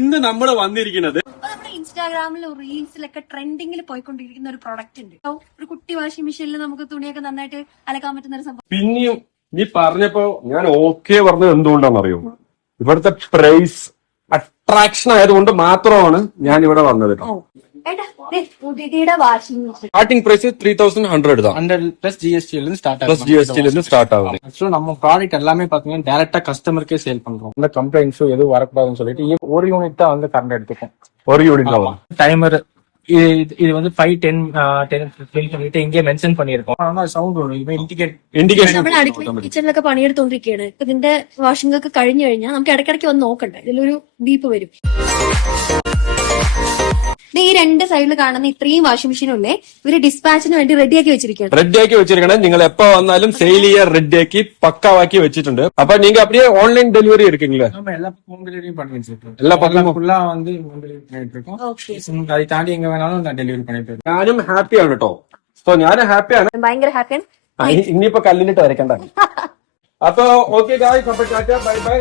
ഇന്ന് നമ്മൾ വന്നിരിക്കുന്നത് നമ്മുടെ ഇൻസ്റ്റാഗ്രാമിലും റീൽസിലൊക്കെ ട്രെൻഡിങ്ങിൽ പോയിക്കൊണ്ടിരിക്കുന്ന ഒരു പ്രൊഡക്റ്റ് ഉണ്ട്. ഒരു കുട്ടി വാഷിംഗ് മെഷീനിൽ നമുക്ക് തുണിയൊക്കെ നന്നായിട്ട് അലക്കാൻ പറ്റുന്ന ഒരു സംഭവം. പിന്നെയും നീ പറഞ്ഞപ്പോ ഞാൻ ഓക്കെ പറഞ്ഞത് എന്തുകൊണ്ടാണെന്നറിയോ? ഇവിടുത്തെ പ്രൈസ് അട്രാക്ഷൻ ആയതുകൊണ്ട് മാത്രമാണ് ഞാൻ ഇവിടെ വന്നത്. വാഷിംഗ് മെഷീൻ ஸ்டார்டிங் பிரைஸ் 3100 தான். 100 plus GST start plus GST இருந்து ஸ்டார்ட் ஆகுது. ஆக்சுவலா நம்ம ப்ராடக்ட் எல்லாமே பாத்தீங்கன்னா டைரக்டா கஸ்டமர்க்கே சேல் பண்றோம். இந்த கம்ப்ளைண்ட்ஸோ எதுவும் வரக்கூடாதுன்னு சொல்லிட்டு ஒரு யூனிட் தான் வந்து கரண்ட் எடுத்துக்கும். ஒரு யூனிட் தான். டைமர் இது வந்து 5 10 10 சொல்லிட்டு இங்கே மென்ஷன் பண்ணிருக்கோம். ஆனா സൗണ്ട് വരും. ഇൻഡിക്കേഷൻ നമ്മുടെ അടുക്കള കിച്ചണിലൊക്കെ പണിയെടുത്തോണ്ടിരിക്കുകയാണ്. ഇതിന്റെ വാഷിംഗ് ഒക്കെ കഴിഞ്ഞു കഴിഞ്ഞാൽ നമുക്ക് ഇടയ്ക്കിടയ്ക്ക് വന്ന് നോക്കണ്ട, ഇതിലൊരു ബീപ്പ് വരും. ഈ രണ്ട് സൈഡിൽ കാണുന്ന ഇത്രയും വാഷിംഗ് മെഷീനുള്ളേ ഇവര് ഡിസ്പാച്ചിന് വേണ്ടി റെഡിയാക്കി വെച്ചിരിക്കുകയാണ്. റെഡിയാക്കി വെച്ചിരിക്കണേ. നിങ്ങൾ എപ്പോ വന്നാലും സെയിൽ ചെയ്യാൻ റെഡിയാക്കി പക്കാവാക്കി വെച്ചിട്ടുണ്ട്. അപ്പൊ நீங்க அப்படியே ஆன்லைன் டெலிவரி இருக்குங்களா? நம்ம எல்லா ஹோம் டெலிவரி பண்ணி வச்சிருக்கோம். எல்லா பக்கமும் ஃபுல்லா வந்து ஹோம் டெலிவரி பண்ணிட்டு இருக்கோம். அதை தாண்டி எங்க வேணாலும் நான் டெலிவറി பண்ணிட்டு இருக்கேன். ഞാനും ഹാപ്പിയാണ് കേട്ടോ. സോ ഞാനും ഹാപ്പിയാണ്. ഭയങ്കര ഹാപ്പിയാണ്. ഇനിയിപ്പോ കല്ലിലിട്ട് വരയ്ക്കണ്ട. അപ്പൊ ഓക്കെ ഗായ്സ്, അപ്പൊ ടാറ്റ ബൈ ബൈ.